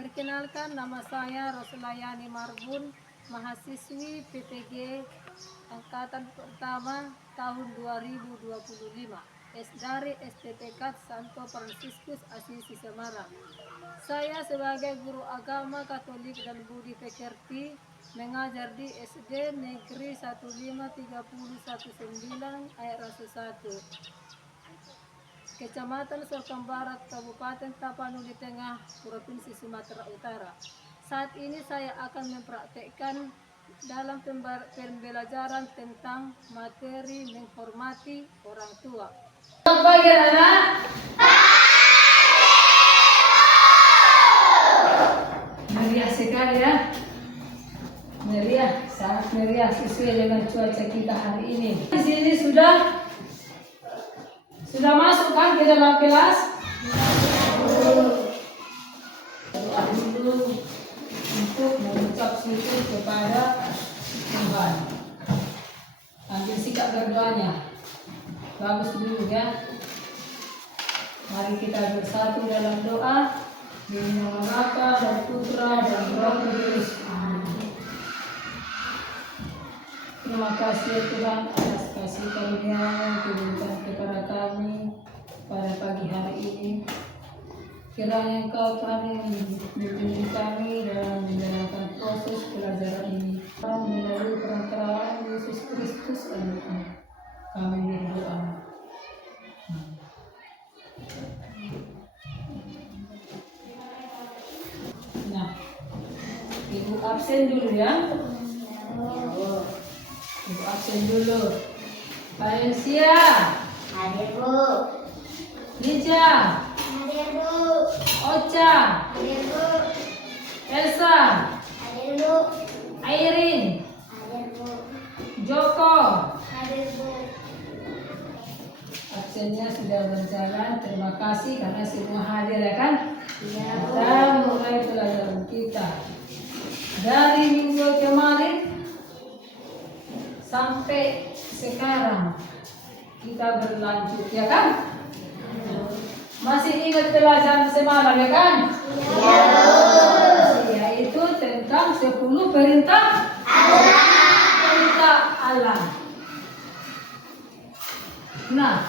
Perkenalkan, nama saya Rosulayani Marbun, mahasiswi PPG Angkatan Pertama tahun 2025 dari STTK Santo Fransiskus Asisi Semarang. Saya sebagai guru agama Katolik dan Budi Pekerti mengajar di SD Negeri 153019 Air 1, Kecamatan Sorong Barat, Kabupaten Tapanuli Tengah, Provinsi Sumatera Utara. Saat ini saya akan mempraktekkan dalam pembelajaran tentang materi menghormati orang tua. Bagian anak. Meriah sekali ya. Meriah, sangat meriah sesuai dengan cuaca kita hari ini. Di sini sudah masuk kan ke dalam kelas? Doa dulu untuk mengucap syukur kepada Tuhan. Ambil sikap berdoanya. Bagus dulu ya. Mari kita bersatu dalam doa. Di nama Bapa dan Putra dan Roh Kudus. Amin. Terima kasih Tuhan atas kasih karunia-Mu diberikan kepada kami pada pagi hari ini. Kiranya Engkau Tuhan yang membimbing kami dalam menjalankan proses pelajaran ini. Melalui perantaraan Yesus Kristus, amin. Kami berdoa. Nah, Ibu absen dulu ya. Ibu absen dulu. Valencia. Hadir Bu. Nija. Hadir Bu. Ocha. Hadir Bu. Elsa. Hadir Bu. Airin. Hadir Bu. Joko. Hadir Bu. Absennya sudah berjalan. Terima kasih karena semua hadir ya kan? Iya Bu. Kita mulai pelajaran kita. Dari minggu kemarin sampai sekarang kita berlanjut ya kan? Masih ingat pelajaran semalam ya kan? Iya. Yaitu tentang 10 perintah Allah. Perintah Allah. Nah,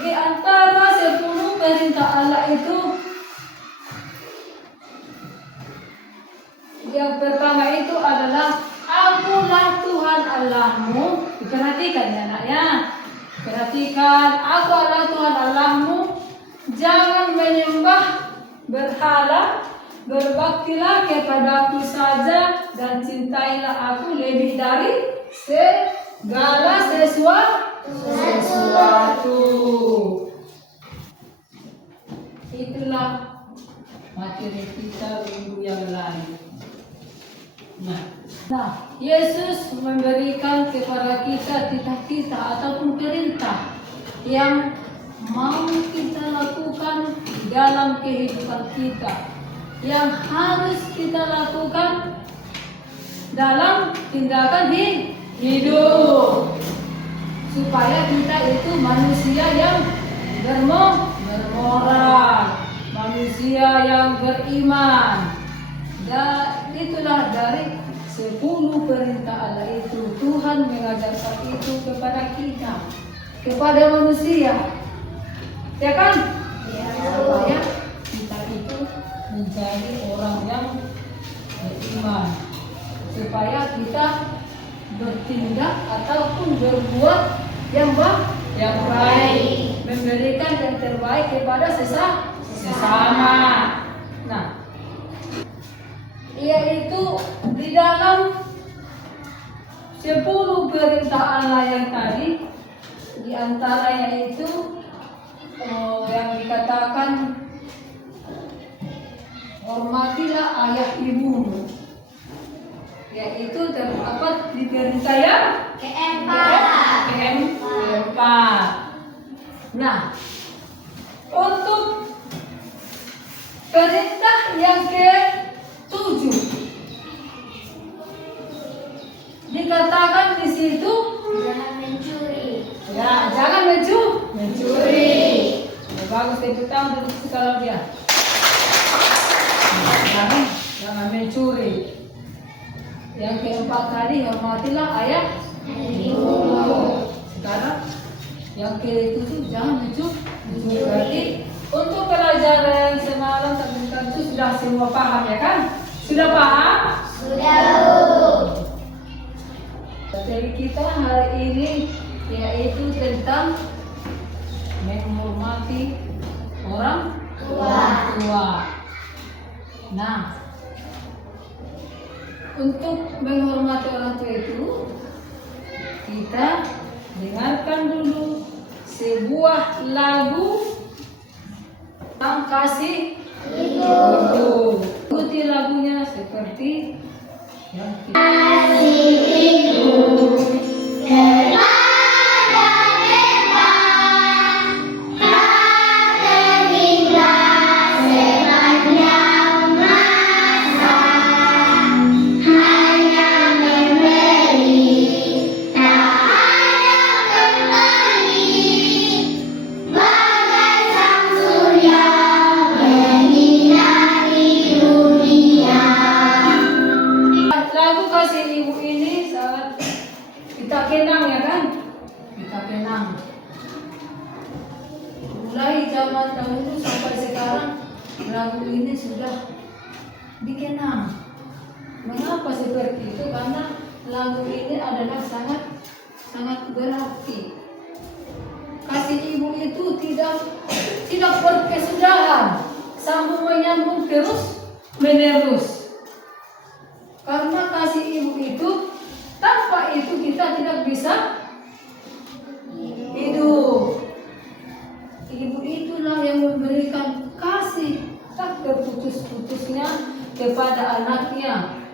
di antara 10 perintah Allah itu yang pertama itu adalah Akulah Tuhan Allahmu. Perhatikan ya nak ya. Perhatikan, aku adalah Tuhan Allahmu. Jangan menyembah berhala. Berbaktilah kepadaku saja dan cintailah aku lebih dari segala sesuatu. Itulah materi kita minggu yang lalu. Nah, Yesus memberikan kepada kita cita-cita ataupun perintah yang mau kita lakukan dalam kehidupan kita, yang harus kita lakukan dalam tindakan hidup, supaya kita itu manusia yang bermoral, manusia yang beriman. Dan itulah dari 10 perintah Allah itu. Tuhan mengajarkan itu kepada kita, kepada manusia, ya kan? Supaya kita itu menjadi orang yang beriman, supaya kita bertindak ataupun berbuat yang baik, memberikan yang terbaik kepada sesama. Nah, yaitu di dalam 10 perintah Allah yang tadi, di antaranya itu yang dikatakan hormatilah ayah ibumu, yaitu terdapat di perintah yang keempat. Nah, untuk perintah yang ke-7 dikatakan di situ Jangan mencuri. ya, jangan mencuri. Bagus, tepuk tangan dulu kalau dia. sekarang jangan mencuri. Yang keempat tadi hormatilah ayah ibu. Sekarang yang ketujuh jangan mencuri. Berarti untuk pelajaran semalam tentang itu sudah semua paham ya kan? Sudah paham? Sudah. Materi kita hari ini yaitu tentang menghormati orang tua. Nah, untuk menghormati orang tua itu kita dengarkan dulu sebuah lagu tentang kasih ibu. Ikuti lagunya seperti yang kita lagu kasih ibu ini sangat kita kenang ya kan? Kita kenang. Mulai zaman dahulu sampai sekarang lagu ini sudah dikenang. Mengapa seperti itu? Karena lagu ini adalah sangat berarti. Kasih ibu itu tidak berkesudahan, sambung menyambung terus menerus. Karena kasih ibu itu, tanpa itu kita tidak bisa hidup. Ibu itulah yang memberikan kasih tak terputus-putusnya kepada anaknya.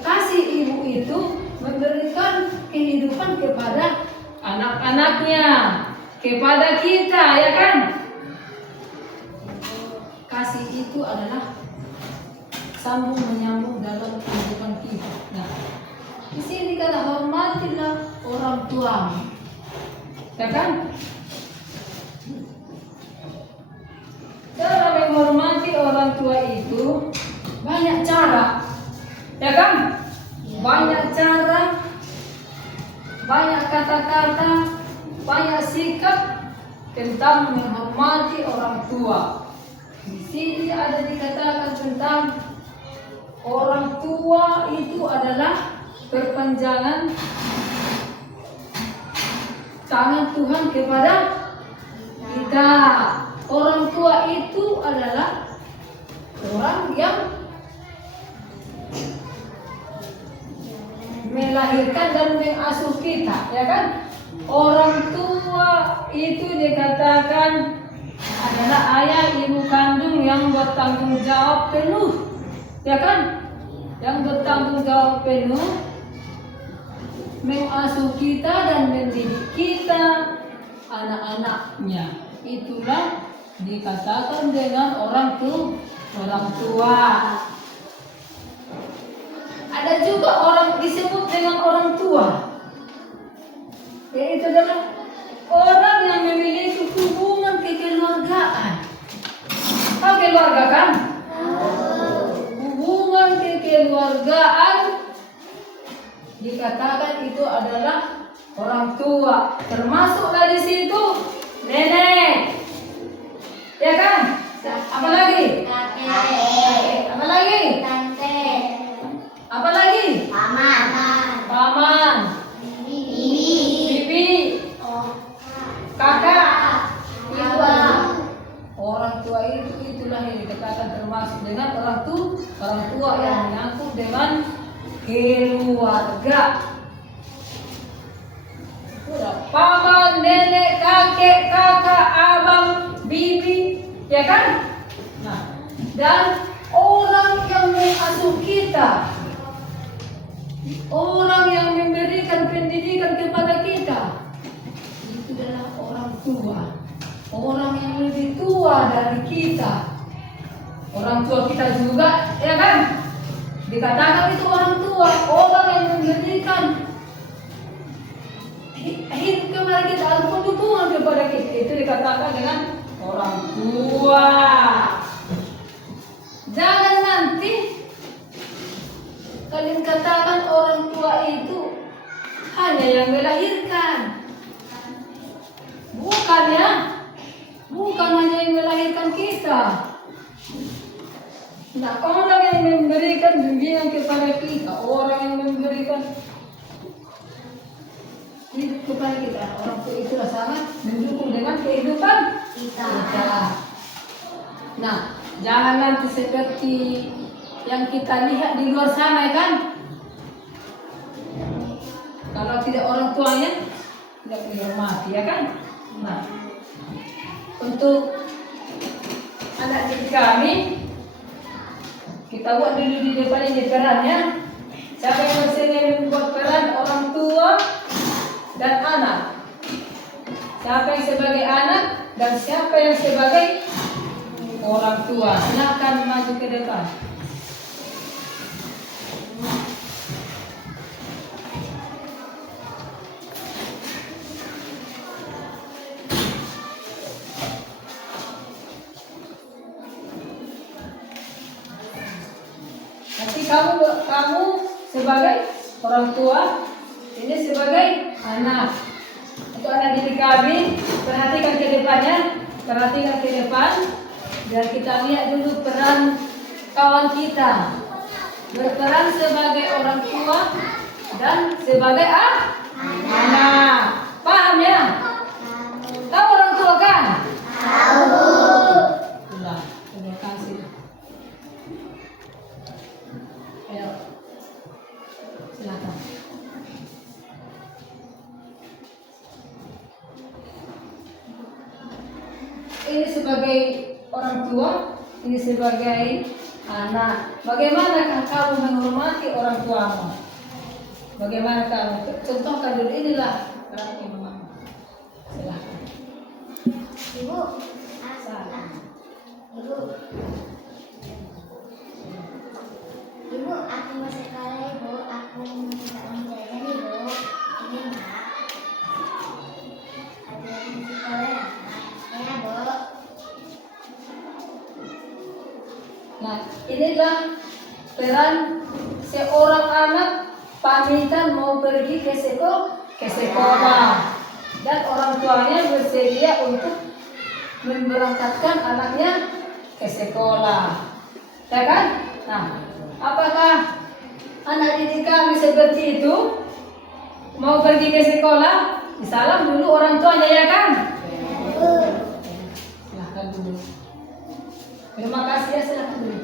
Kasih ibu itu memberikan kehidupan kepada anak-anaknya, kepada kita, ya kan? Kasih itu adalah sambung menyambung dalam kehidupan kita. Nah, di sini kata hormatilah orang tuamu, ya kan? Cara menghormati orang tua itu banyak cara, ya kan? Banyak cara, banyak kata-kata, banyak sikap tentang menghormati orang tua. Di sini ada dikatakan tentang orang tua itu adalah perpanjangan tangan Tuhan kepada kita. Orang tua itu adalah orang yang melahirkan dan mengasuh kita, ya kan? Orang tua itu dikatakan adalah ayah ibu kandung yang bertanggung jawab penuh, ya kan? Yang bertanggung jawab penuh mengasuh kita dan mendidik kita, anak-anaknya. Itulah dikatakan dengan orang tua. Ada juga orang disebut dengan orang tua, yaitu adalah orang yang memiliki hubungan kekeluargaan. Tahu keluarga kan? Hubungan kekeluargaan dikatakan itu adalah orang tua. Termasuklah di situ nenek, ya kan? Apa lagi? Kakek. Apa lagi? Tante. Apa lagi? Paman. Bibi. Kakak. Itu adalah orang tua itulah yang dikatakan termasuk dengan orang tua yang menyangkut dengan keluarga. Paman, nenek, kakek, kakak, abang, bibi, ya kan? Nah, dan orang yang mengasuh kita, orang yang memberikan pendidikan kepada kita, itu adalah orang tua. Orang yang lebih tua dari kita. Orang tua kita juga, ya kan? Dikatakan itu orang tua, orang yang memberikan hidup kepada kita ataupun dukungan kepada kita, itu dikatakan dengan orang tua. Jangan nanti tuanya yang melahirkan. Bukan ya. Bukan hanya yang melahirkan kita. Nah, orang yang memberikan bimbingan kepada kita, orang yang memberikan hidup kepada kita, orang itulah sangat mendukung dengan kehidupan kita. Nah, jangan nanti seperti yang kita lihat di luar sana kan. Kalau tidak orang tuanya tidak dihormati ya kan. Nah, untuk anak didik kami kita buat dulu di depan ini perannya. Siapa yang bersini membuat peran orang tua dan anak? Siapa yang sebagai anak dan siapa yang sebagai orang tua? Silakan maju ke depan. Nanti kamu sebagai orang tua, ini sebagai anak. Untuk anak didik kami, perhatikan ke depannya, perhatikan ke depan, dan kita lihat dulu peran kawan kita. Berperan sebagai orang tua dan sebagai anak. Paham ya? Tahu orang tua kan? Tahu. Itulah, terima kasih. Ayo, silakan. Ini sebagai orang tua, ini sebagai anak. Bagaimanakah kamu menghormati orang tuamu? Bagaimana kamu? Contohkan dulu, inilah perannya mama. Silakan. Ibu. Ibu. Ibu, aku mau sekolah ibu. Aku minta uang jajan ibu. Ini mbak. Ada yang sekolah ya? Ya bu. Nah, inilah peran seorang anak pamitan mau pergi ke sekolah dan orang tuanya bersedia untuk memberangkatkan anaknya ke sekolah, ya kan? Nah, apakah anak didik kami seperti itu mau pergi ke sekolah? Disalam dulu orang tuanya ya kan? Silahkan dulu. Terima kasih ya, silahkan dulu.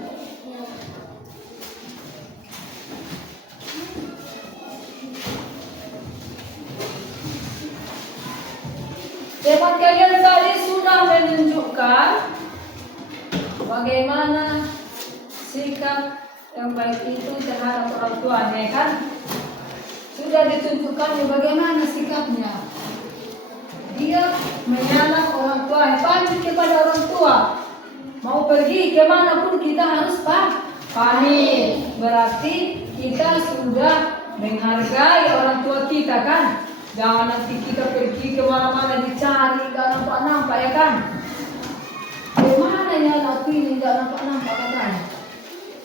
Teman kalian tadi sudah menunjukkan bagaimana sikap yang baik itu terhadap orang tuanya kan? Sudah ditunjukkan bagaimana sikapnya. Dia menyalak orang tua, pamit kepada orang tua. Mau pergi kemanapun kita harus pamit. Berarti kita sudah menghargai orang tua kita kan? Jangan nanti kita pergi kemana-mana dicari, gak nampak-nampak ya kan? Gimana ya nanti ini gak nampak-nampak katanya?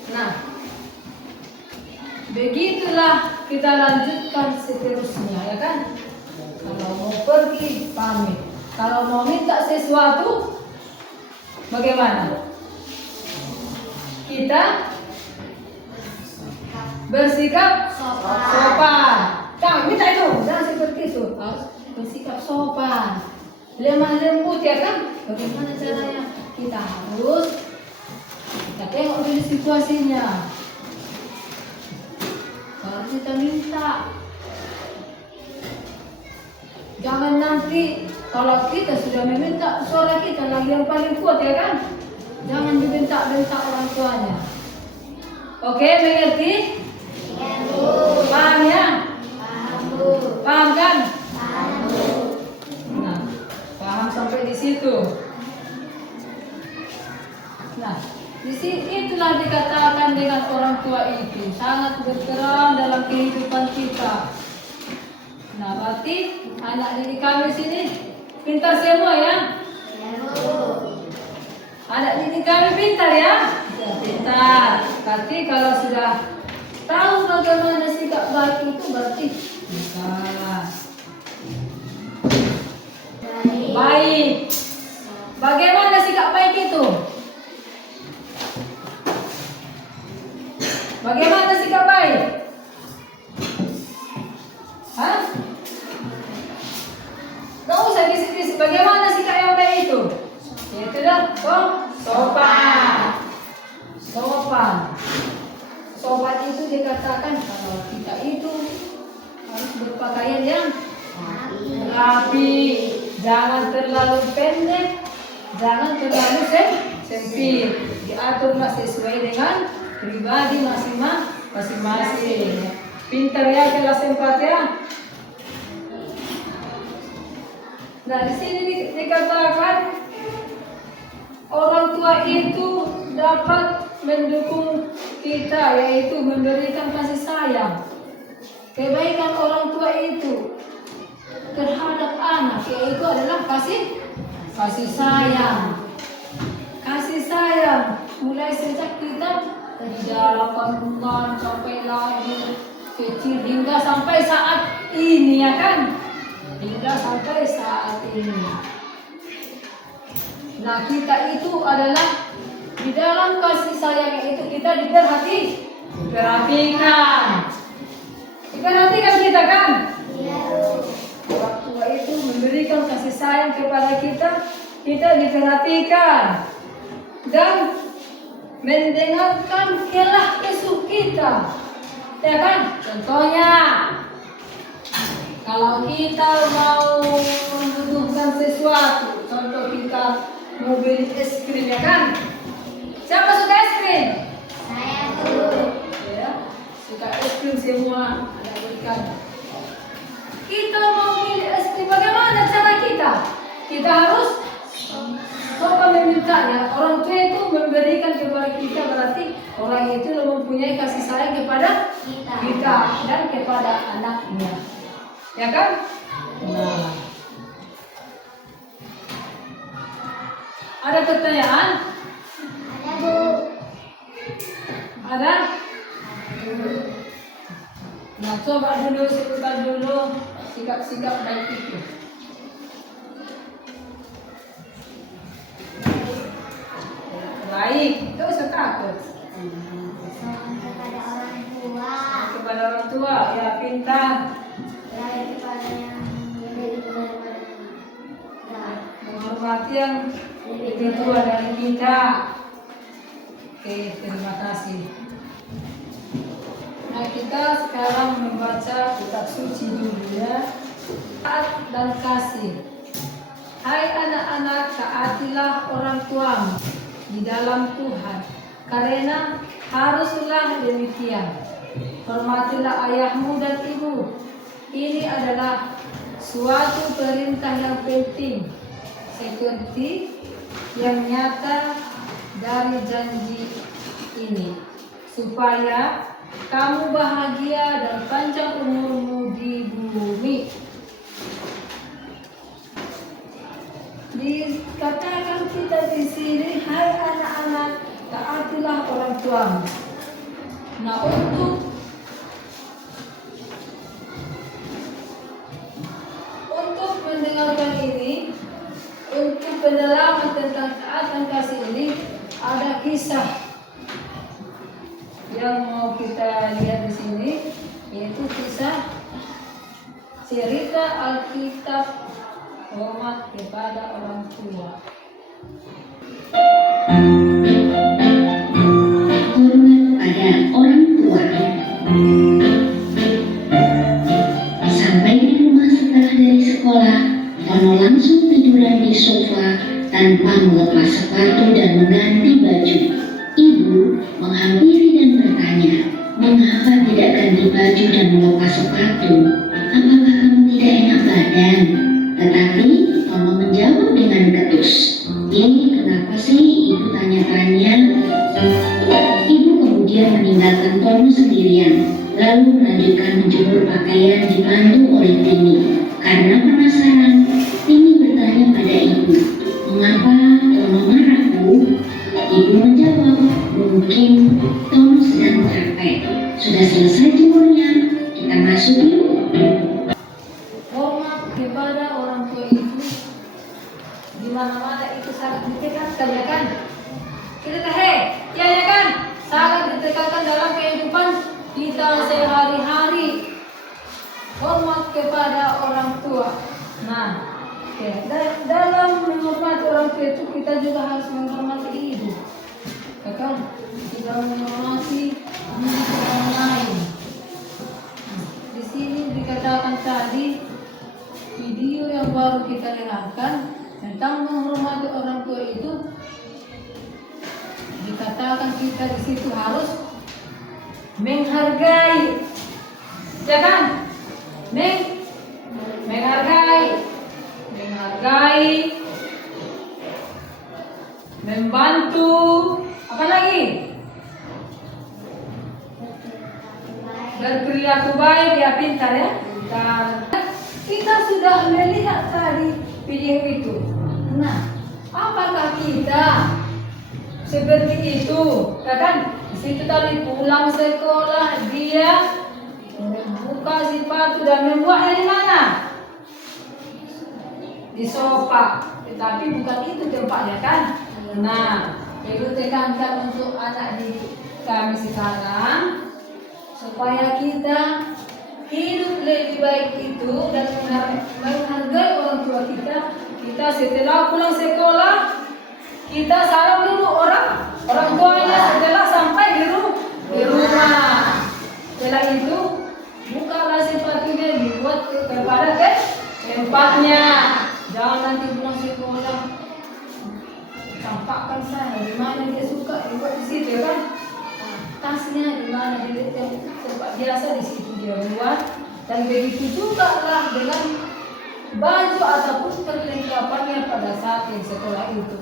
Nah, begitulah kita lanjutkan seterusnya ya kan? Kalau mau pergi, pamit. Kalau mau minta sesuatu, bagaimana? Kita bersikap sopan. Jangan minta itu, jangan seperti itu. Harus bersikap sopan, lemah lembut ya kan? Bagaimana caranya? Kita harus kita tengok dulu situasinya. Baru kita minta. Jangan nanti kalau kita sudah meminta, suara kita lagi yang paling kuat ya kan? Jangan dibentak-bentak orang tuanya. Oke, mengerti? Paham ya? Paham kan? Nah, paham sampai di situ. Nah, di sini itulah dikatakan dengan orang tua itu sangat berperan dalam kehidupan kita. Nah, berarti anak didik kami sini pintar semua ya? Anak didik kami pintar ya? Pintar. Berarti kalau sudah tahu bagaimana sikap baik itu berarti pintar. Baik. Bagaimana sikap baik itu? Bagaimana sikap baik? Hah? Nggak usah bisik-bisik. Bagaimana sikap yang baik itu? Itu dah. Sopan. Sopan. Sopan itu dikatakan kalau kita itu harus berpakaian yang rapi. Jangan terlalu pendek, jangan terlalu sempit. Diaturlah sesuai dengan pribadi masing-masing. Pintar ya kelas 4 ya. Nah di sini dikatakan orang tua itu dapat mendukung kita, yaitu memberikan kasih sayang. Kebaikan orang tua itu terhadap anak, yaitu adalah kasih sayang. Kasih sayang mulai sejak kita dari dalam kandungan sampai lahir kecil hingga sampai saat ini, ya kan? Hingga sampai saat ini. Nah kita itu adalah di dalam kasih sayang itu kita diperhatikan. Diperhatikan kita kan? Orang tua itu memberikan kasih sayang kepada kita, kita diperhatikan dan mendengarkan kelah kesah kita, ya kan? Contohnya, kalau kita mau membutuhkan sesuatu, contoh kita mau beli es krim, ya kan? Siapa suka es krim? Saya tuh. Ya, suka es krim semua ada berikan. Kita mau beli es krim, bagaimana cara kita? Kita harus coba memintanya. Orang tua itu memberikan kepada kita, berarti orang itu mempunyai kasih sayang kepada kita dan kepada anaknya, ya kan? Nah, ada pertanyaan? Ada Bu. Ada? Nah, coba dulu sebutkan dulu sikap-sikap baik itu. Baik, tidak usah takut. Kepada orang tua. Kepada orang tua, ya pintar. Baik kepada yang lebih tua. Menghormati yang lebih tua dari kita. Oke, terima kasih. Nah, kita sekarang membaca kitab suci dulu ya. Taat dan kasih. Hai anak-anak, taatilah orang tuamu di dalam Tuhan, karena haruslah demikian. Hormatilah ayahmu dan ibu. Ini adalah suatu perintah yang penting, seperti yang nyata dari janji ini, supaya kamu bahagia dan panjang umurmu di bumi. Dikatakan kita di sini, hai anak-anak, taatilah orang tuamu. Nah, untuk mendengarkan ini, untuk pendalaman tentang taat dan kasih ini, ada kisah yang mau kita lihat di sini, yaitu kisah cerita Alkitab hormat kepada orang tua. Hormat pada orang tua. Sampai di rumah setelah dari sekolah, Tono langsung tiduran di sofa tanpa melepas sepatu dan mengganti baju. Ibu menghampiri dan bertanya, mengapa tidak ganti baju dan melepas sepatu? Apakah kamu tidak enak badan? Tetapi Tono menjawab dengan ketus. Kenapa sih ibu tanya-tanya? Ibu kemudian meninggalkan Tono sendirian, lalu melanjutkan menjemur pakaian dibantu oleh Tini. Karena penasaran, Tini bertanya pada ibu, mengapa Tono marah, Bu? Ibu menjawab, mungkin Tono sedang capek. Sudah selesai jemurnya, kita masuk yuk. Hormat kepada orang tua itu mana-mana itu sangat ditekankan ya kan? Kita ya kan? Sangat ditekankan dalam kehidupan kita sehari-hari. Hormat kepada orang tua. Nah, dalam menghormati orang tua itu kita juga harus menghormati ibu. Ya kan? Kita menghormati orang lain. Di sini dikatakan tadi video yang baru kita dengarkan tentang menghormati orang tua itu, dikatakan kita di situ harus menghargai, ya kan? Menghargai, membantu, apa lagi? Berperilaku baik, ya pintar ya. Pintar. Kita sudah melihat tadi video itu. Nah, apakah kita seperti itu? Ya kan? Di situ tadi pulang sekolah dia membuka sepatu dan membuatnya di mana? Di sofa. Tetapi bukan itu tempatnya kan? Nah, itu tekankan untuk anak didik kami sekarang supaya kita hidup lebih baik itu dan menghargai orang tua kita. Kita setelah pulang sekolah kita salam dulu orang tuanya setelah sampai di rumah. Setelah itu bukalah sepatunya, dibuat kepada tempatnya. Jangan nanti pulang sekolah tampakkan saya di mana dia suka dibuat di situ ya kan? Tasnya di mana dia tempat biasa di situ dia buat, dan begitu juga lah dengan baju ataupun perlengkapannya pada saat yang sekolah itu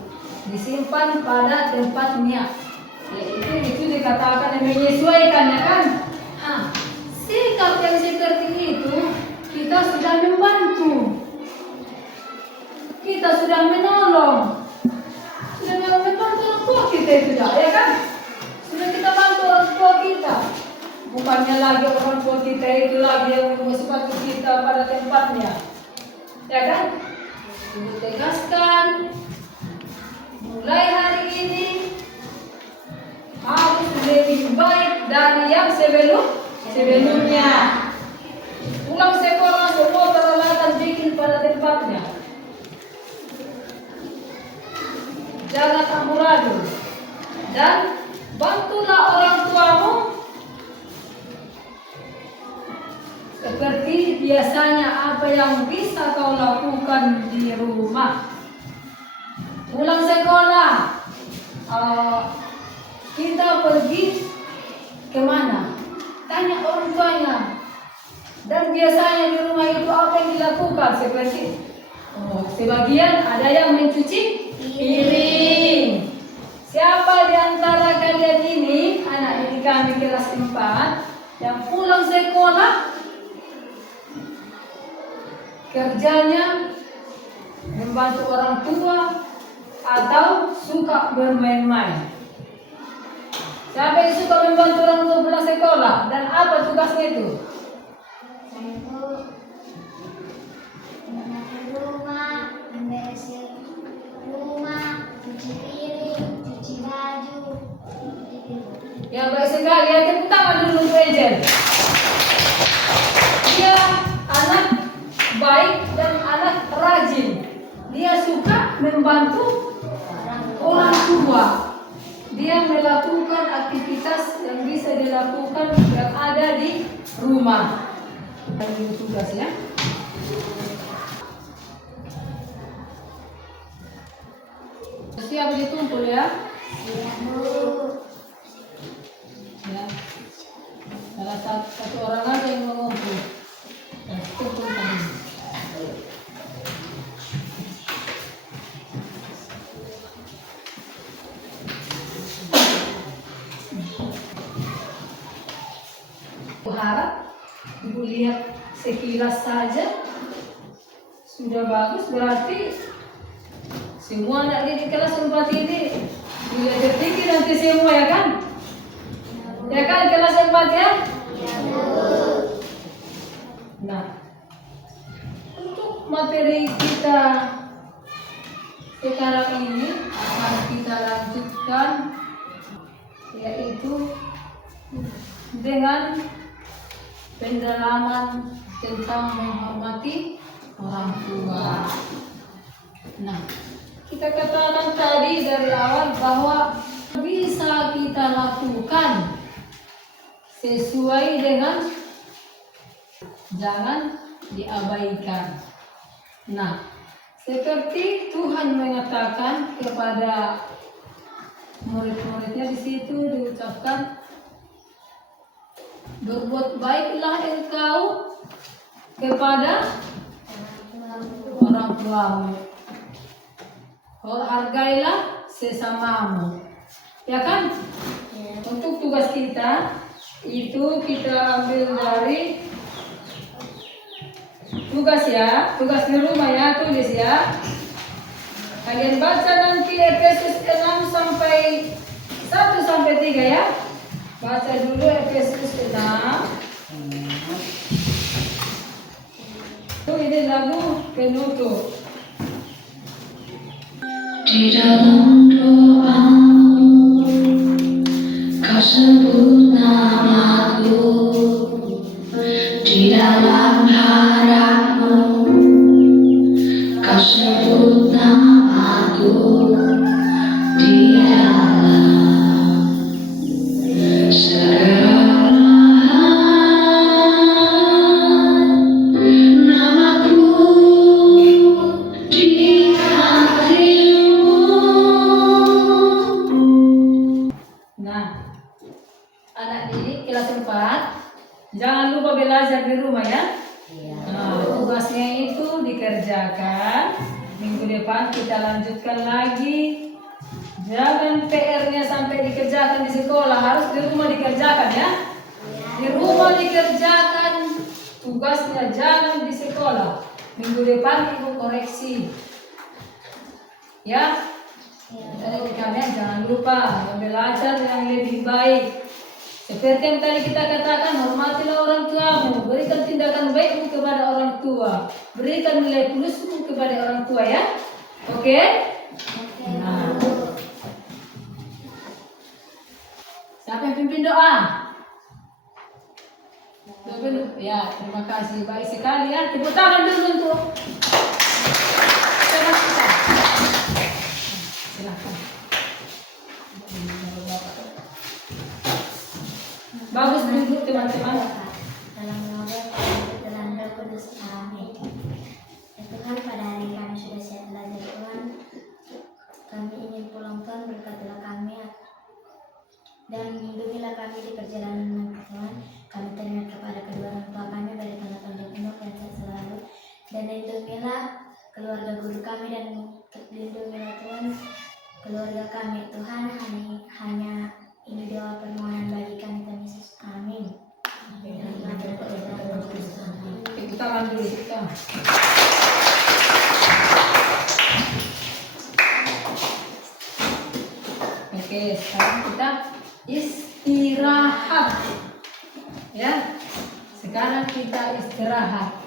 disimpan pada tempatnya. Itu dikatakan menyesuaikan ya kan? Sikap yang seperti itu kita sudah membantu, kita sudah menolong, sudah membantu orang tua kita itu ya kan? Sudah kita bantu orang tua kita. Bukannya lagi orang tua kita itu lagi yang membuat kita pada tempatnya. Ya kan? Ibu tegaskan mulai hari ini harus lebih baik dari yang sebelumnya. Pulang sekolah semua peralatan bikin pada tempatnya. Jangan amburadul dan bantulah orang tuamu seperti biasanya apa yang bisa kau lakukan di rumah. Pulang sekolah, kita pergi kemana? Tanya orang tuanya. Dan biasanya di rumah itu apa yang dilakukan? Seperti sebagian ada yang mencuci piring. Siapa di antara kalian ini, anak didik kami kelas 4, yang pulang sekolah kerjanya membantu orang tua atau suka bermain-main? Siapa yang suka membantu orang tua pulang sekolah dan apa tugasnya itu? Menyapu rumah, membereskan rumah, cuci piring, cuci baju. Yang baik sekali, ya tepuk tangan dulu untuk Angel. Dia anak baik dan anak rajin. Dia suka membantu orang tua. Dia melakukan aktivitas yang bisa dilakukan yang ada di rumah. Ini tugasnya. Siap ditumpul ya. Siap, Bu. Ya. Salah satu orang aja yang mengumpul. Tumpul tadi. Harap Ibu lihat sekilas saja sudah bagus, berarti semua anak didik kelas 4 ini belajar tinggi nanti semua ya kan? Ya kan kelas 4 ya? Nah, untuk materi kita Sekarang ini akan kita lanjutkan, yaitu dengan pendalaman tentang menghormati orang tua. Nah, kita katakan tadi dari awal bahwa bisa kita lakukan sesuai dengan jangan diabaikan. Nah, seperti Tuhan mengatakan kepada murid-muridnya di situ diucapkan, berbuat baiklah engkau kepada orang tuamu, hargailah sesamamu, ya kan? Untuk tugas kita itu kita ambil dari tugas ya, tugas di rumah ya, tulis ya. Kalian baca nanti Efesus 6 sampai 1 sampai 3 ya. Baca dulu Efesus 6. Itu ini lagu penutup. Di dalam doamu, kau sebut namaku. Di dalam harapmu, kau sebut namaku. Di dalam segala namaku di hatimu. Nah, anak didik kelas 4, jangan lupa belajar di rumah ya. Nah, tugasnya itu dikerjakan. Minggu depan kita lanjutkan lagi. Jangan PR-nya sampai dikerjakan di sekolah, harus di rumah dikerjakan ya. Di rumah dikerjakan tugasnya, jangan di sekolah. Minggu depan ibu koreksi. Ya. Jadi kalian jangan lupa belajar yang lebih baik. Seperti yang tadi kita katakan, hormatilah orang tuamu, berikan tindakan baikmu kepada orang tua, berikan nilai plusmu kepada orang tua ya. Oke? Nah. Siapa yang pimpin doa? Ya, terima kasih. Baik sekali ya. Tepuk tangan dulu untuk silakan. Bagus duduk teman-teman. Dalam nama Bapa, dalam Roh Kudus, amin. Ya Tuhan, pada hari kami sudah siap belajar Tuhan. Kami ingin pulang Tuhan, berkatilah kami dan lindungilah kami di perjalanan nanti Tuhan. Kami teringat kepada kedua orang tua kami, dari tanah panjang umur dan sehat selalu. Dan lindungilah keluarga guru kami dan lindungilah Tuhan keluarga kami Tuhan. Hanya ini doa permohonan bagi kami Tuhan Yesus. Amin. Tepuk tangan dulu kita. Oke, sekarang kita istirahat. Ya. Sekarang kita istirahat.